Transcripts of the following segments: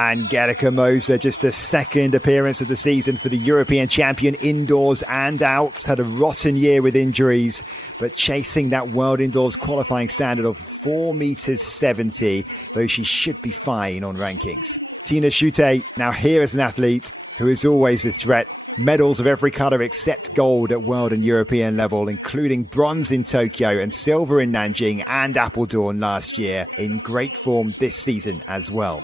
Angelica Moser, just the second appearance of the season for the European champion indoors and outs. Had a rotten year with injuries, but chasing that world indoors qualifying standard of 4 meters 70, though she should be fine on rankings. Tina Schutte, now here as an athlete who is always a threat. Medals of every colour except gold at world and European level, including bronze in Tokyo and silver in Nanjing and Apeldoorn last year. In great form this season as well.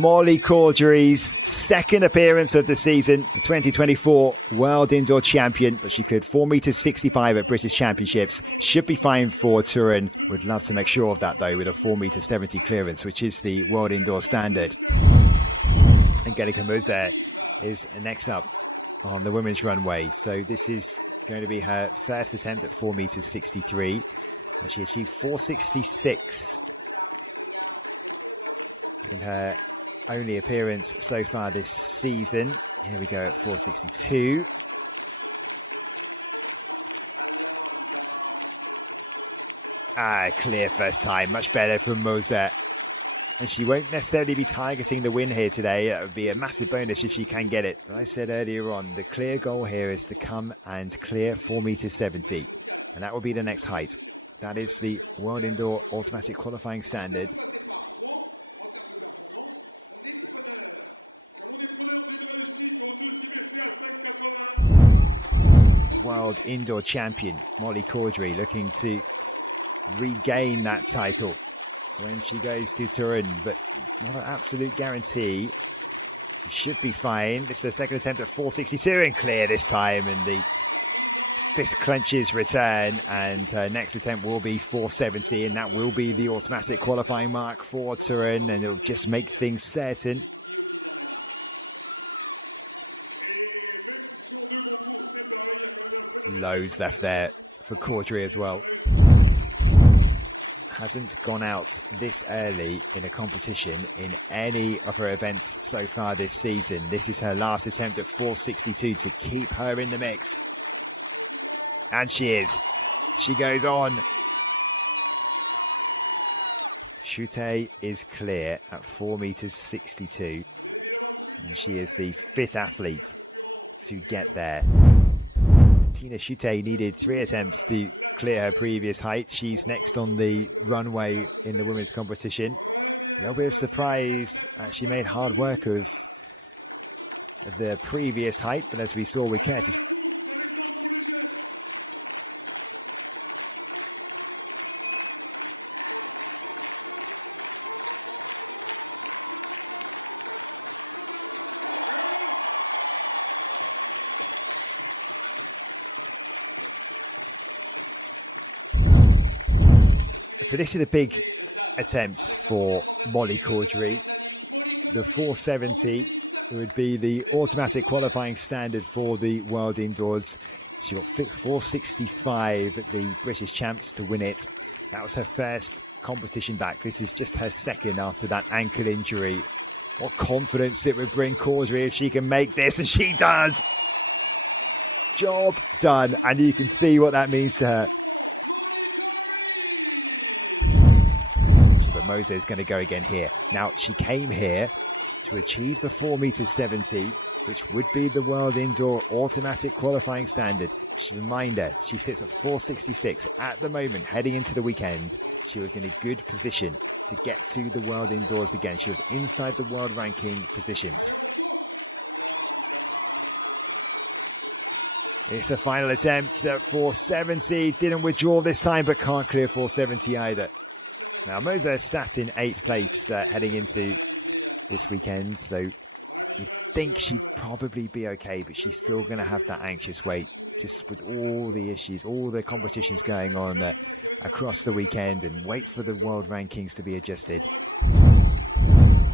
Molly Caudry's second appearance of the season, 2024 World Indoor Champion. She could 4 meters 65 at British Championships. Should be fine for Turin. Would love to make sure of that though with a 4 meters 70 clearance, which is the World Indoor standard. Angelica Moser is next up on the women's runway. So this is going to be her first attempt at 4 meters 63. She achieved 466. Her only appearance so far this season. Here we go at 462. Clear first time, much better from Moser. And she won't necessarily be targeting the win here today. That would be a massive bonus if she can get it. As I said earlier on, the clear goal here is to come and clear 4 meters 70. And that will be the next height. That is the World Indoor Automatic Qualifying Standard. World Indoor Champion Molly Caudry looking to regain that title when she goes to Turin, but not an absolute guarantee. Should be fine. It's the second attempt at 462 and clear this time, and the fist clenches return, and her next attempt will be 470, and that will be the automatic qualifying mark for Turin, and it'll just make things certain. Lows left there for Caudry as well. Hasn't gone out this early in a competition in any of her events so far this season. This is her last attempt at 462 to keep her in the mix. And she is. She goes on. Schutte is clear at 4 meters 62. And she is the 5th athlete to get there. Tina Schutte needed 3 attempts to clear her previous height. She's next on the runway in the women's competition. A little bit of surprise, she made hard work of the previous height, and as we saw with Curtis. So this is a big attempt for Molly Caudry. The 470 would be the automatic qualifying standard for the World Indoors. She got 465 at the British Champs to win it. That was her first competition back. This is just her second after that ankle injury. What confidence it would bring Caudry if she can make this, and she does! Job done, and you can see what that means to her. Is going to go again here. Now, she came here to achieve the 4 meters 70, which would be the World Indoor Automatic Qualifying Standard. Reminder, she sits at 466 at the moment, heading into the weekend. She was in a good position to get to the World Indoors again. She was inside the world ranking positions. It's a final attempt at 470. Didn't withdraw this time, but can't clear 470 either. Now, Moser sat in 8th place heading into this weekend, so I think she'd probably be okay, but she's still going to have that anxious weight, just with all the issues, all the competitions going on across the weekend, and wait for the world rankings to be adjusted.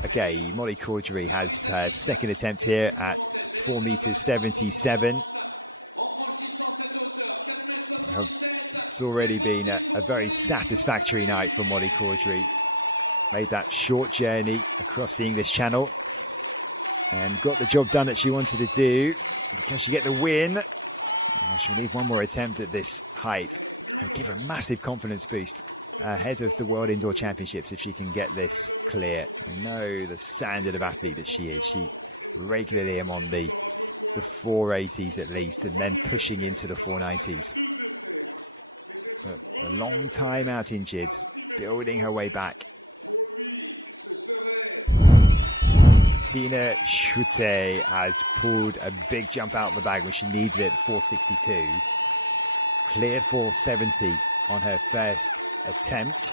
Okay, Molly Caudry has her second attempt here at 4 meters 77. It's already been a very satisfactory night for Molly Caudry. Made that short journey across the English Channel and got the job done that she wanted to do. Can she get the win? She'll need one more attempt at this height. A massive confidence boost. ahead of the World Indoor Championships if she can get this clear. You know the standard of athlete that she is. She regularly among the 480s at least, and then pushing into the 490s. A long time out injured, building her way back. Tina Schute has pulled a big jump out of the bag when she needed it at 462. Clear 470 on her first attempt.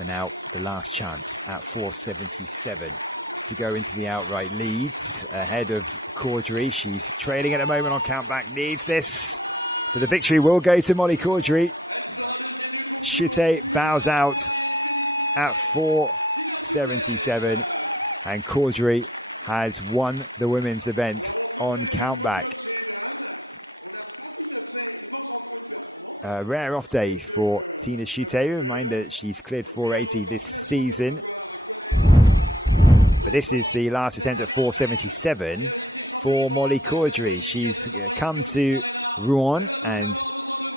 And now the last chance at 477 to go into the outright leads ahead of Caudry. She's trailing at the moment on countback, needs this. So the victory will go to Molly Caudry. Schute bows out at 477, and Caudry has won the women's event on countback. A rare off day for Tina Schute. Reminder, she's cleared 480 this season. This is the last attempt at 477 for Molly Caudry. She's come to Rouen and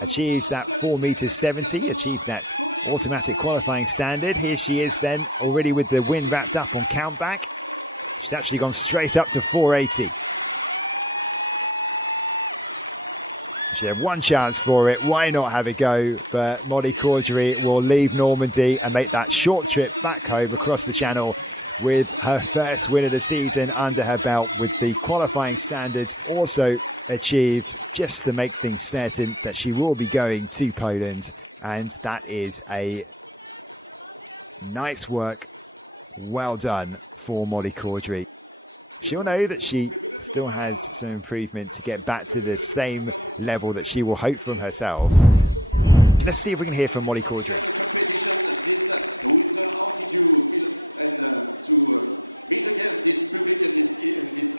achieved that 4m70, achieved that automatic qualifying standard. Here she is then, already with the win wrapped up on countback. She's actually gone straight up to 480. She had one chance for it, why not have a go? But Molly Caudry will leave Normandy and make that short trip back home across the channel with her first win of the season under her belt, with the qualifying standards also achieved, just to make things certain that she will be going to Poland. And that is a nice work, well done for Molly Caudry. She'll know that she still has some improvement to get back to the same level that she will hope from herself. Let's see if we can hear from Molly Caudry. Competition this winter, how did you feel to meet again this public in this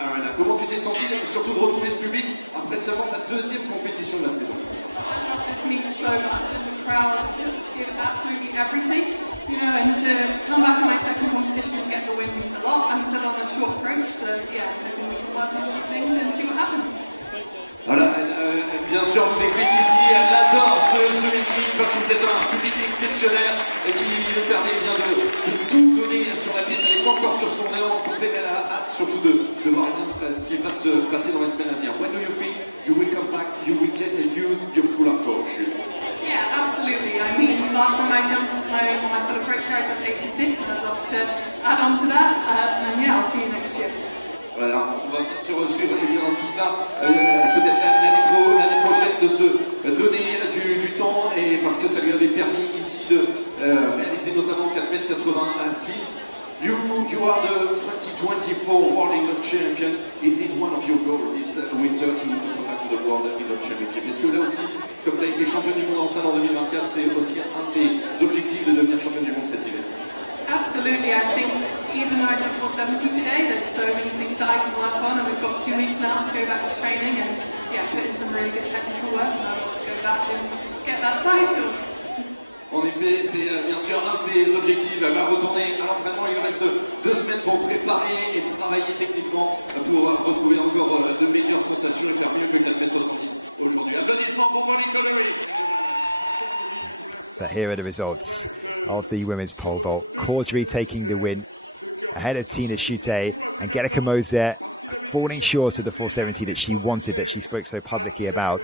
arena? Comment tu t'es senti surtout de retrouver ce public après seulement ta deuxième compétition de la saison? I love this meet so much, and the crowd just give absolutely everything, you know, and to come back in my second competition and get the win means a lot. I'm still on a short approach, so yeah, maybe we can work on all things and see what happens. Voilà, bien sûr, on vous explique ici, elle adore ce meeting parce que vous êtes un public exceptionnel et qui lui permet bien de tout donner sur la piste. Elle n'est pas encore sur son élan complet, mais elle a hâte surtout de voir ce qui va se passer dans les semaines à venir. When do you think you will come back, you will get and use your full approach? Yeah, absolutely. I mean, last time I jumped on my full approach here, I jumped 86, and I'd love to add on to that. And yeah, I'll see you next year. Voilà, on va bien sûr suivre évidemment tout cela, peut-être l'année prochaine, de se donner du temps, et parce que ça lui avait permis ici de réaliser notamment 4m86. You are the 2024 World Indoor Champion. Is it one of your goals this winter to come back to the World Indoor Championship? Est-ce que là aussi, comme tu as été championne du monde en salle en 2024, c'est aussi un de tes objectifs de devenir championne du monde cet hiver? Absolutely. I think even though I jumped 470 today, there's so many things that I can work on, and we've got 2 weeks now to go back to training and put in some really good technical work, and I want to go back and get that title. En effet, c'est bien sûr un de ses objectifs. Elle va retourner à l'entraînement. Il lui reste 2 semaines pour préparer et travailler techniquement pour retrouver encore de meilleures sensations et faire mieux que 4m70 aujourd'hui. Applaudissements pour Molly Caudry. So here are the results of the women's pole vault. Caudry taking the win ahead of Tina Schute, and Gerke Moser falling short of the 470 that she wanted, that she spoke so publicly about.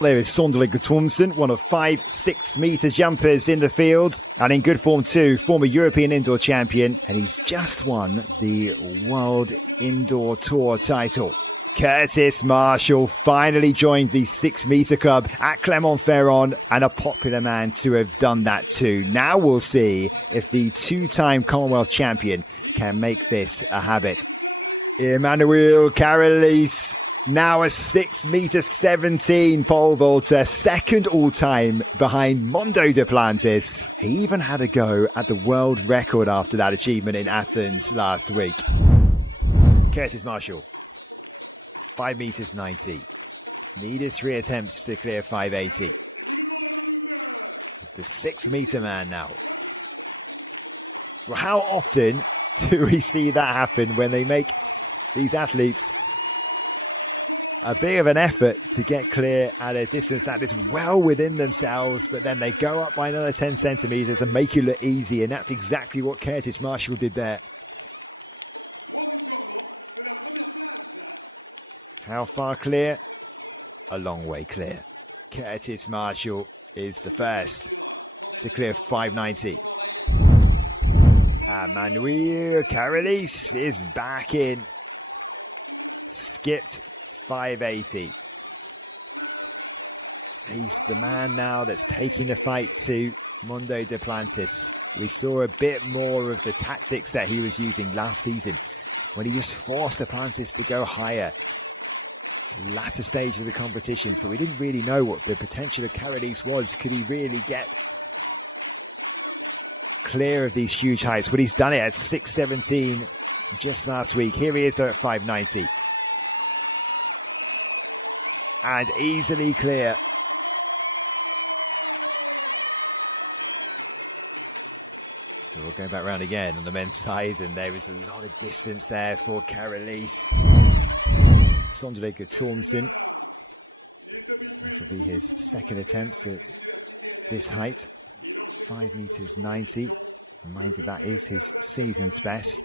There is Sondre Guttormsen, one of 5 6-metre jumpers in the field, and in good form too, former European Indoor Champion, and he's just won the World Indoor Tour title. Curtis Marshall finally joined the 6-metre club at Clermont-Ferrand, and a popular man to have done that too. Now we'll see if the 2-time Commonwealth champion can make this a habit. Emmanuel Karalis, now a 6m17 pole vaulter, second all-time behind Mondo Duplantis. He even had a go at the world record after that achievement in Athens last week. Curtis Marshall, 5m90. Needed 3 attempts to clear 580. The 6-metre man now. Well, how often do we see that happen when they make these athletes a bit of an effort to get clear at a distance that is well within themselves, but then they go up by another 10 centimetres and make it look easy, and that's exactly what Curtis Marshall did there. How far clear? A long way clear. Curtis Marshall is the first to clear 590. And Manuel Karalis is back in. Skipped 580. He's the man now that's taking the fight to Mondo Duplantis. We saw a bit more of the tactics that he was using last season when he was forced Duplantis to go higher. The latter stage of the competitions, but we didn't really know what the potential of Karalis was. Could he really get clear of these huge heights? But he's done it at 617 just last week. Here he is though at 590. And easily clear. So we're going back round again on the men's ties, and there was a lot of distance there for Karalis. Sondre Guttormsen. His second attempt at this height. 5 meters 90. Maybe that is his season's best.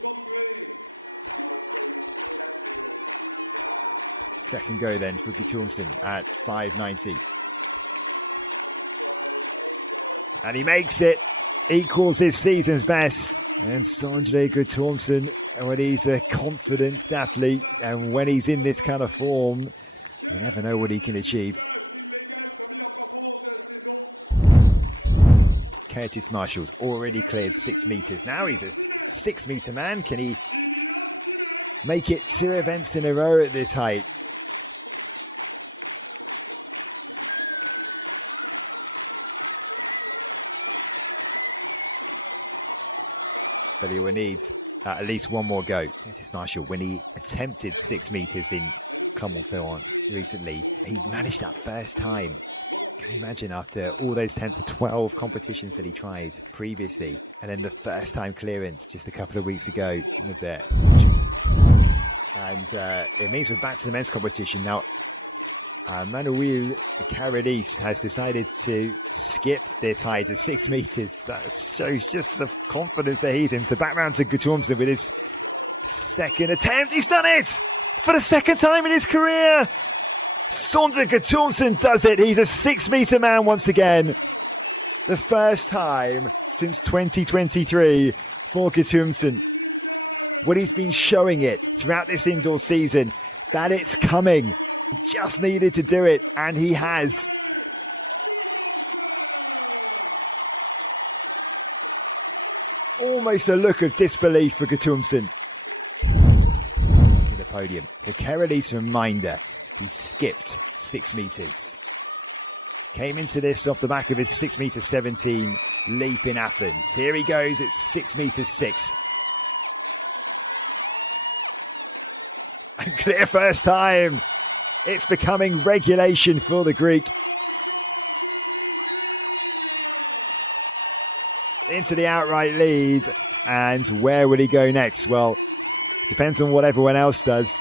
Second go then for Guttormsen at 590. And he makes it, equals his season's best. And Sondre Guttormsen, when he's a confident athlete and when he's in this kind of form, you never know what he can achieve. Curtis Marshall's already cleared 6 meters. Now he's a 6 meter man. Can he make it 2 events in a row at this height? But he will need at least one more go. Curtis Marshall, when he attempted 6 meters in Cumberthorne recently, he managed that first time. Imagine after all those attempts, 12 competitions that he tried previously, and then the first time clearing just a couple of weeks ago, he was there. And it means we're back to the men's competition now. Manuel Karalis has decided to skip this height of 6 meters. That shows just the confidence that he's in. So back round to Guttormsen with his second attempt. He's done it for the second time in his career. Sondre Guttormsen does it. He's a 6 meter man once again. The first time since 2023 for Guttormsen. But he's been showing it throughout this indoor season that it's coming. He just needed to do it, and he has. Almost a look of disbelief for Guttormsen. The podium. The Karalis reminder. He skipped 6 meters. Came into this off the back of his 6 meter 17 leap in Athens. Here he goes at 6 meters 6. Clear first time. It's becoming regulation for the Greek. Into the outright lead. And where will he go next? Well, depends on what everyone else does.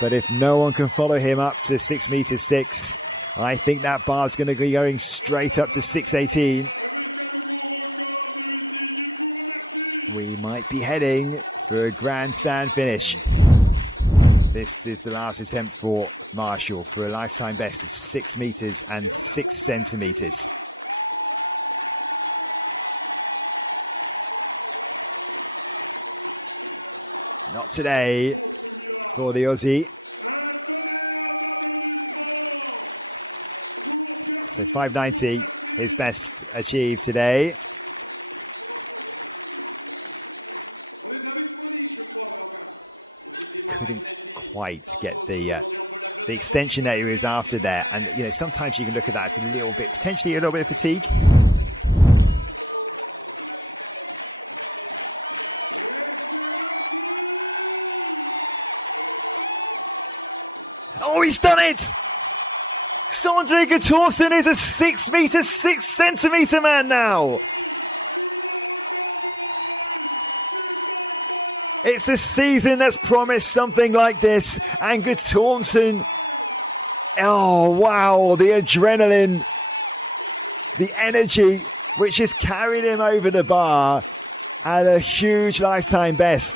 But if no one can follow him up to 6 meters 6, I think that bar's going to be going straight up to 618. We might be heading for a grandstand finish. This is the last attempt for Marshall for a lifetime best of 6 meters and 6 centimeters. Not today for the Aussie. So 590, his best achieved today. Couldn't quite get the extension that he was after there, and you know, sometimes you can look at that as a little bit, potentially a little bit of fatigue. Oh, he's done it! Sondre Guttormsen is a 6 meter 6 centimeter man now. It's the season that's promised something like this, and Guttormsen Oh, wow, the adrenaline, the energy, which has carried him over the bar at a huge lifetime best.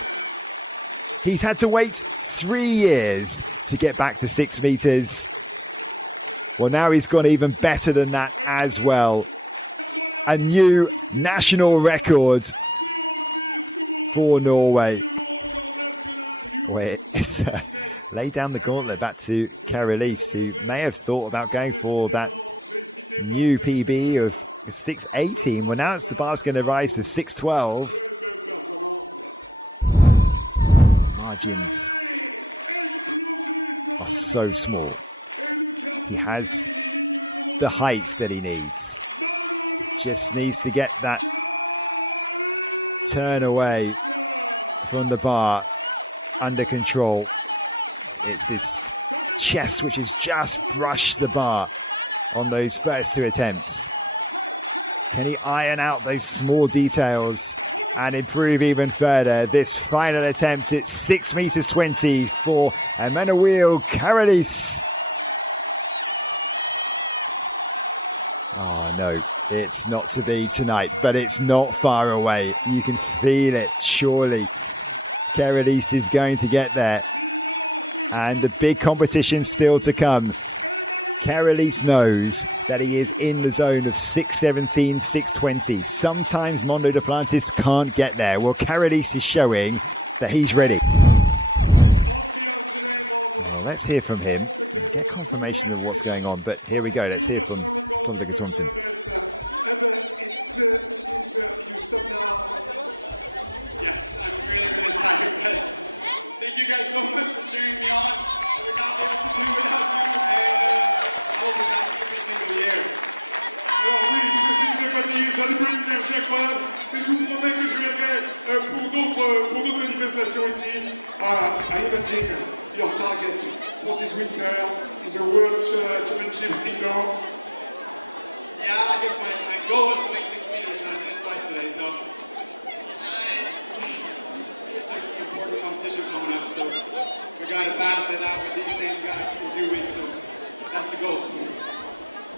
He's had to wait 3 years to get back to 6 meters. Well, now he's gone even better than that as well. A new national record for Norway. Lay down the gauntlet back to Karalis, who may have thought about going for that new PB of 6:18. Well, now the bar's going to rise to 6:12. Margins are so small. He has the height that he needs. Just needs to get that turn away from the bar under control. It's his chest which has just brushed the bar on those first 2 attempts. Can he iron out those small details and improve even further? This final attempt at 6 meters 20 for Emmanuel Karalis. Oh no, it's not to be tonight, but it's not far away. You can feel it, surely. Karalis is going to get there. And the big competition still to come. Karalis knows that he is in the zone of 6:17, 6:20. Sometimes Mondo Duplantis can't get there. Well, Karalis is showing that he's ready. Well, let's hear from him. Confirmation of what's going on, but here we go. Let's hear from Tom Thompson. It seems you stop now. Yes, I'm really tired, but thank you guys so much for cheering me on. I would not be able to do without you, and I hope we're back every single year. Alors oui, je suis très fatigué, ça débrouille une énergie incroyable, mais je vous promets que je reviendrai pour d'autres manifestations ici. I imagine your target for this winter is a World Championship indoor. Yeah, I guess my goal was to make 6 meters, and I did it twice today, so there's an important competition coming up, so we got to battle it out with these same guys in 2 weeks, so that's the goal.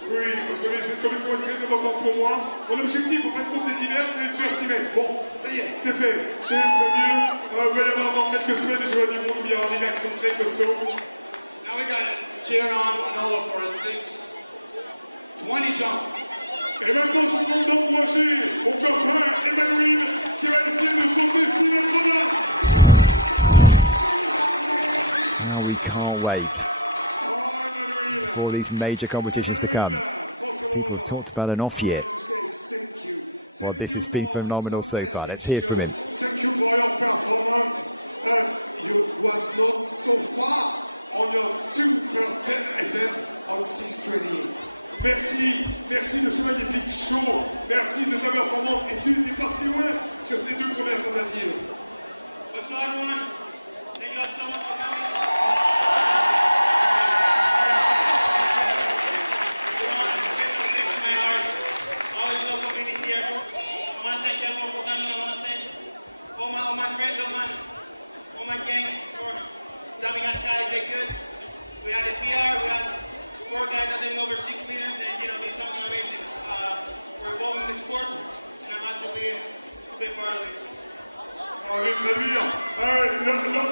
Oui, vous savez, cette compétition est très importante pour moi. Mon objectif, en fin de compte, cet hiver, c'est de faire 6 mètres. Bon, ça y est, c'est fait. J'ai fait mieux. Il va y avoir dans quelques semaines, je vais du monde où il y aura des gars qui sont très costauds. Now we got to cheer on Manolo for a 6:20 jump. Et maintenant, je vous demande d'encourager mon copain Emmanuel qui va essayer de sauter 6 mètres là. We can't wait for these major competitions to come. People have talked about an off year. Well, this has been phenomenal so far. Let's hear from him. Thank you for your performance. You was not so far on your 2 first attempts on 6:20. Merci de ce magnifique show. Merci de ta performance et tu n'étais pas si loin sur tes 2 premières tentatives. Bonsoir everyone. Thank you so much for coming. Here. I want to thank everyone for coming. I want to thank all my friends, all my gang for jumping us guys. They good. We had a PR. We had 4 guys that did over 6 meters, and did something amazing. We're evolving the sport, and I'm happy to be a bit part of it.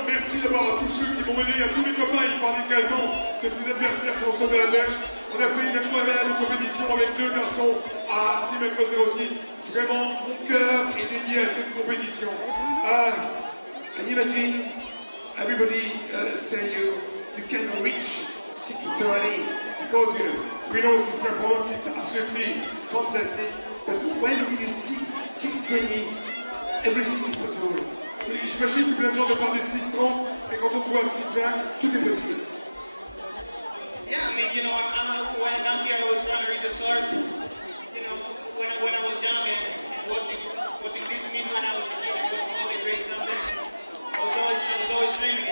Merci d'avoir à tous ceux qui m'ont aidé, à tous mes copains. Ils parlaient également de ces adversaires qui ont sauvé la Perche. On a fait une incroyable compétition avec 2 garçons à 6,06 m. Vraiment, mon cœur est dédié à cette compétition. I imagine everybody say you can reach 6:30 because we know this performance is absolutely fantastic. But when you see 6:20, everything is possible. J'imagine que plein de gens ne parlent des 6:30, mais quand on voit 6:20, tout est possible. Yeah, I mean, when I come here, I was trying to read the stars. When I was young and watching these meet when I was a kid and watching all the great jumping, I was always dreaming.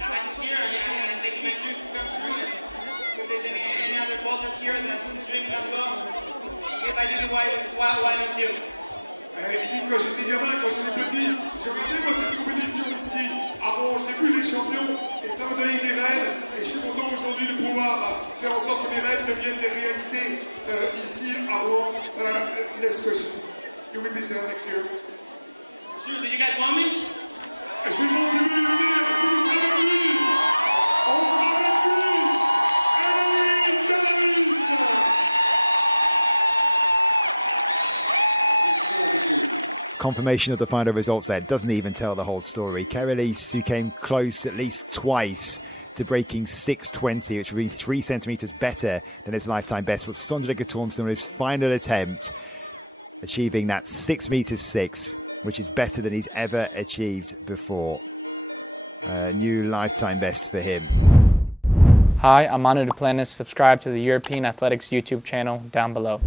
Now I'm here and making my dreams come true. And if there's any other volunteer here that's dreaming as well, if I did it, why not you? Il dit quand j'étais gamin, quand j'étais petit, je regardais moi cette compétition ici. Avant, j'ai vu les champion et ça m'a donné des rêves et je suis content aujourd'hui de pouvoir faire en sorte que mes rêves deviennent des réalités ici à Rouen. Next question. You will be there next year. Shoot, do you guys want me? Je lui demande si vous voulez venir, est-ce que vous serez avec lui? On sera avec lui! Allez, Karalis! Confirmation of the final results there doesn't even tell the whole story. Karalis, who came close at least twice to breaking 6:20, which would be 3 centimetres better than his lifetime best, but Sondre Thornton on his final attempt, achieving that 6 meters 6, which is better than he's ever achieved before. A new lifetime best for him. Hi, I'm Manu Duplantis. Subscribe to the European Athletics YouTube channel down below.